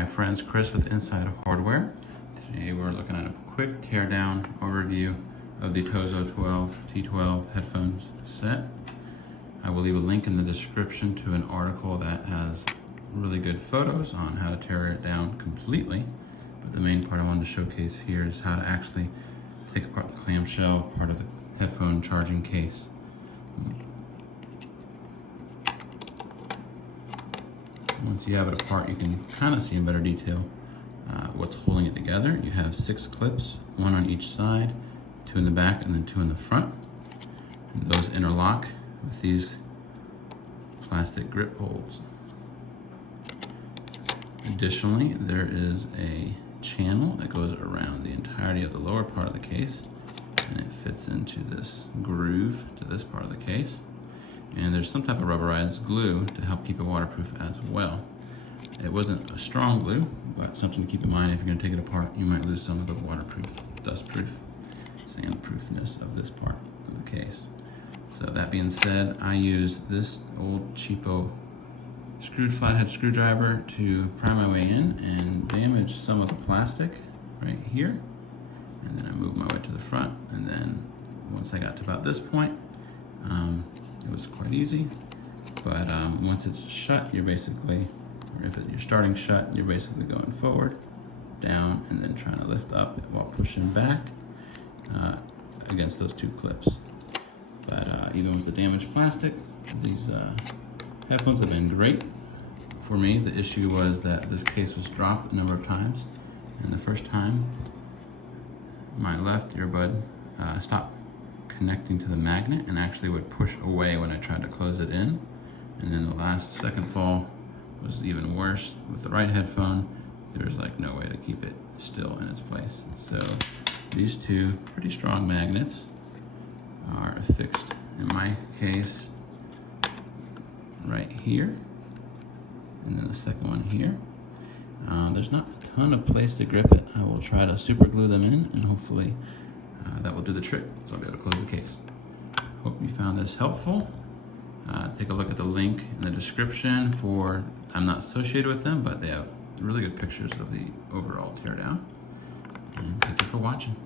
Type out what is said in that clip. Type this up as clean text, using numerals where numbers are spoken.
Hi friends, Chris with Inside of Hardware. Today we're looking at a quick teardown overview of the TOZO T12 headphones set. I will leave a link in the description to an article that has really good photos on how to tear it down completely. But the main part I wanted to showcase here is how to actually take apart the clamshell part of the headphone charging case. Once you have it apart, you can kind of see in better detail what's holding it together. You have 6 clips, 1 on each side, 2 in the back, and then 2 in the front. And those interlock with these plastic grip bolts. Additionally, there is a channel that goes around the entirety of the lower part of the case, and it fits into this groove to this part of the case. And there's some type of rubberized glue to help keep it waterproof as well. It wasn't a strong glue, but something to keep in mind if you're going to take it apart. You might lose some of the waterproof, dustproof, sandproofness of this part of the case. So that being said, I use this old cheapo flathead screwdriver to pry my way in and damage some of the plastic right here. And then I move my way to the front, and then once I got to about this point, it was quite easy, but once it's shut, you're basically, or if you're starting shut, you're basically going forward, down, and then trying to lift up while pushing back against those 2 clips. But even with the damaged plastic, these headphones have been great for me. The issue was that this case was dropped a number of times, and the first time, my left earbud stopped connecting to the magnet and actually would push away when I tried to close it in. And then the second fall was even worse. With the right headphone, there's like no way to keep it still in its place. So these 2 pretty strong magnets are affixed, in my case, right here, and then the second one here. There's not a ton of place to grip it. I will try to super glue them in, and hopefully that will do the trick, so I'll be able to close the case. Hope you found this helpful. Take a look at the link in the description for, I'm not associated with them, but they have really good pictures of the overall teardown. And thank you for watching.